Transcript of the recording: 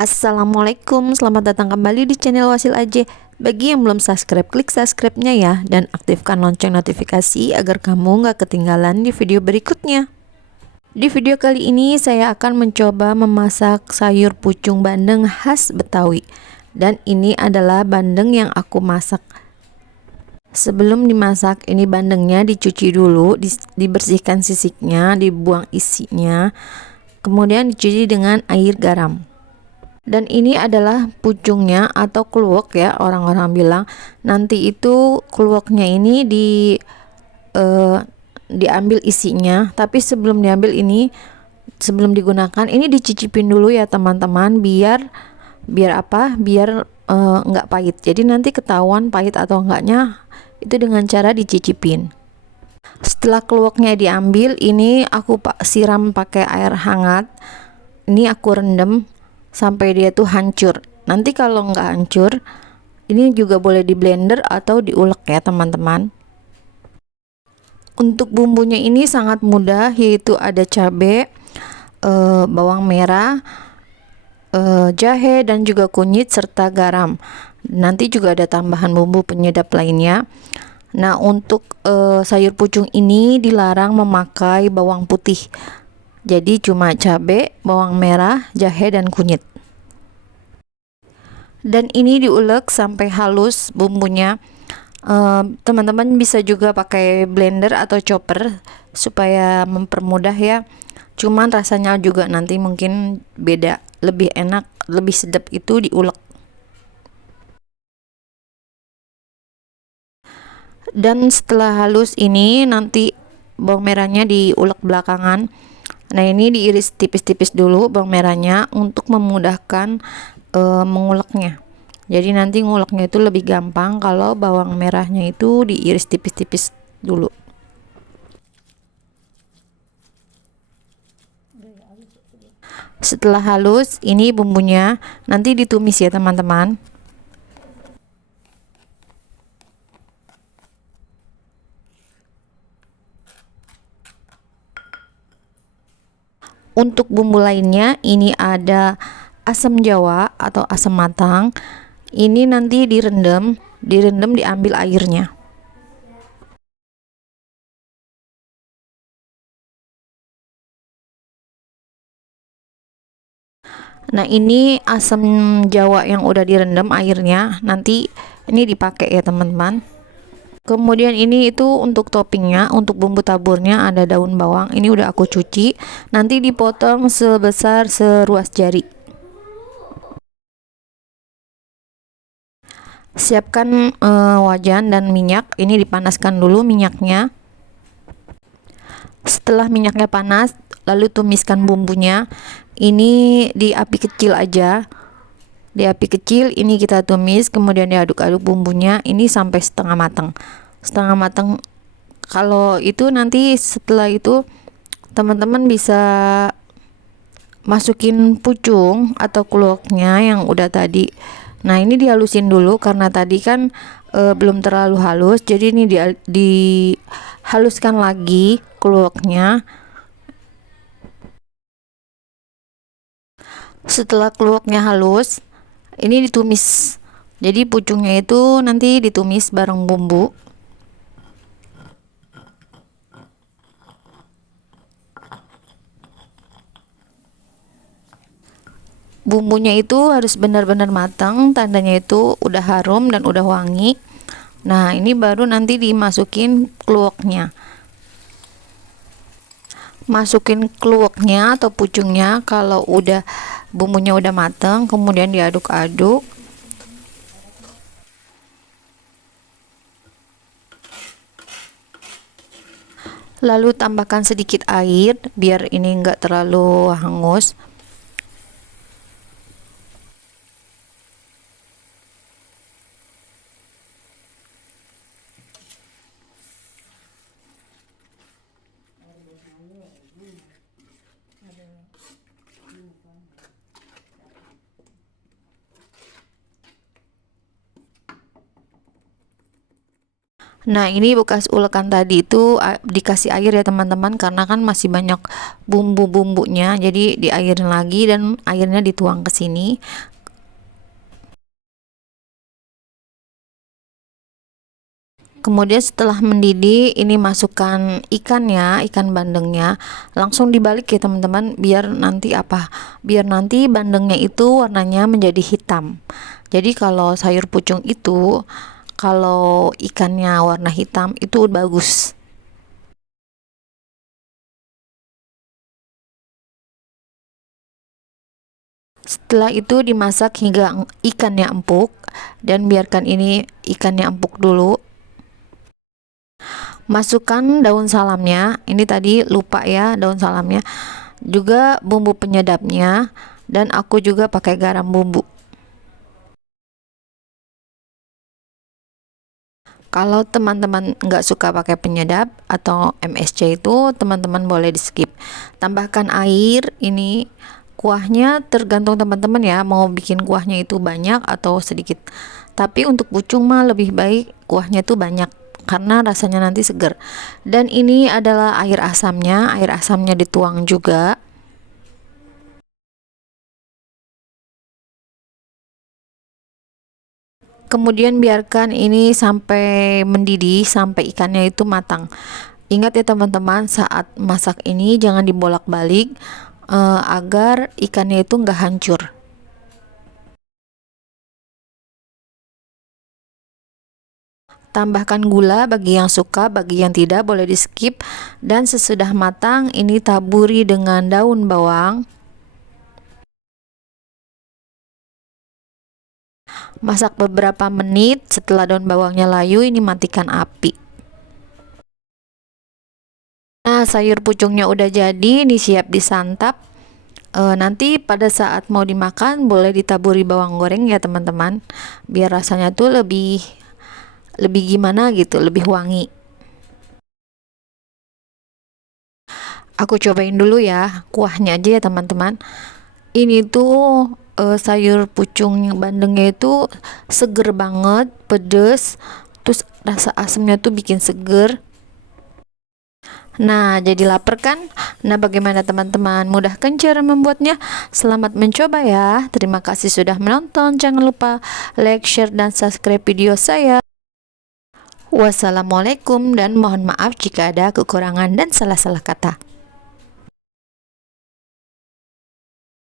Assalamualaikum, selamat datang kembali di channel Wasil Aja. Bagi yang belum subscribe, klik subscribe-nya ya, dan aktifkan lonceng notifikasi agar kamu nggak ketinggalan di video berikutnya. Di video kali ini saya akan mencoba memasak sayur pucung bandeng khas Betawi. Dan ini adalah bandeng yang aku masak. Sebelum dimasak, ini bandengnya dicuci dulu, dibersihkan sisiknya, dibuang isinya, kemudian dicuci dengan air garam. Dan ini adalah pucungnya atau kluwek ya, orang-orang bilang. Nanti itu kluweknya ini diambil isinya, tapi sebelum diambil ini, sebelum digunakan ini dicicipin dulu ya teman-teman, biar apa? Biar nggak pahit. Jadi nanti ketahuan pahit atau enggaknya itu dengan cara dicicipin. Setelah kluweknya diambil, ini aku siram pakai air hangat. Ini aku rendam sampai dia tuh hancur. Nanti kalau nggak hancur, ini juga boleh di blender atau diulek ya teman-teman. Untuk bumbunya ini sangat mudah, yaitu ada cabai, bawang merah, jahe dan juga kunyit serta garam. Nanti juga ada tambahan bumbu penyedap lainnya. Nah, untuk sayur pucung ini dilarang memakai bawang putih. Jadi cuma cabai, bawang merah, jahe dan kunyit. Dan ini diulek sampai halus bumbunya. Teman-teman bisa juga pakai blender atau chopper supaya mempermudah ya. Cuman rasanya juga nanti mungkin beda, lebih enak, lebih sedap itu diulek. Dan setelah halus ini nanti bawang merahnya diulek belakangan. Nah, ini diiris tipis-tipis dulu bawang merahnya untuk memudahkan menguleknya. Jadi nanti nguleknya itu lebih gampang kalau bawang merahnya itu diiris tipis-tipis dulu. Setelah halus, ini bumbunya nanti ditumis ya teman-teman. Untuk bumbu lainnya, ini ada asam jawa atau asam matang. Ini nanti direndam diambil airnya. Nah, ini asam jawa yang udah direndam airnya, nanti ini dipakai ya teman-teman. Kemudian ini itu untuk toppingnya, untuk bumbu taburnya ada daun bawang. Ini udah aku cuci, nanti dipotong sebesar seruas jari. Siapkan wajan dan minyak. Ini dipanaskan dulu minyaknya. Setelah minyaknya panas, lalu tumiskan bumbunya. Ini di api kecil aja. Di api kecil ini kita tumis, kemudian diaduk-aduk bumbunya ini sampai setengah matang. Setengah matang. Kalau itu nanti setelah itu teman-teman bisa masukin pucung atau kluweknya yang udah tadi. Nah, ini dihalusin dulu karena tadi kan belum terlalu halus, jadi ini dihaluskan lagi kluweknya. Setelah kluweknya halus, ini ditumis. Jadi pucungnya itu nanti ditumis bareng bumbu. Bumbunya itu harus benar-benar matang, tandanya itu udah harum dan udah wangi. Nah, ini baru nanti dimasukin kluweknya. Masukin kluweknya atau pucungnya kalau udah bumbunya udah matang, kemudian diaduk-aduk. Lalu tambahkan sedikit air biar ini enggak terlalu hangus. Nah, ini bekas ulekan tadi itu dikasih air ya teman-teman, karena kan masih banyak bumbu-bumbunya, jadi diairin lagi dan airnya dituang ke sini. Kemudian setelah mendidih, ini masukkan ikannya, ikan bandengnya, langsung dibalik ya teman-teman, biar nanti bandengnya itu warnanya menjadi hitam. Jadi kalau sayur pucung itu, kalau ikannya warna hitam itu bagus. Setelah itu dimasak hingga ikannya empuk, dan biarkan ini ikannya empuk dulu. Masukkan daun salamnya, ini tadi lupa ya daun salamnya, juga bumbu penyedapnya, dan aku juga pakai garam bumbu. Kalau teman-teman nggak suka pakai penyedap atau MSC itu, teman-teman boleh di skip. Tambahkan air, ini kuahnya tergantung teman-teman ya, mau bikin kuahnya itu banyak atau sedikit. Tapi untuk pucung mah lebih baik kuahnya tuh banyak, karena rasanya nanti seger. Dan ini adalah air asamnya dituang juga. Kemudian biarkan ini sampai mendidih, sampai ikannya itu matang. Ingat ya teman-teman, saat masak ini jangan dibolak-balik, agar ikannya itu nggak hancur. Tambahkan gula bagi yang suka, bagi yang tidak boleh di skip. Dan sesudah matang, ini taburi dengan daun bawang. Masak beberapa menit, setelah daun bawangnya layu, ini matikan api. Nah, sayur pucungnya udah jadi, ini siap disantap. Nanti pada saat mau dimakan boleh ditaburi bawang goreng ya teman-teman, biar rasanya tuh lebih lebih gimana gitu, lebih wangi. Aku cobain dulu ya kuahnya aja ya teman-teman. Ini tuh sayur pucung yang bandengnya itu seger banget, pedes, terus rasa asamnya tuh bikin seger. Nah, jadi lapar kan? Nah, bagaimana teman-teman? Mudah kan cara membuatnya? Selamat mencoba ya. Terima kasih sudah menonton. Jangan lupa like, share, dan subscribe video saya. Wassalamualaikum, dan mohon maaf jika ada kekurangan dan salah-salah kata.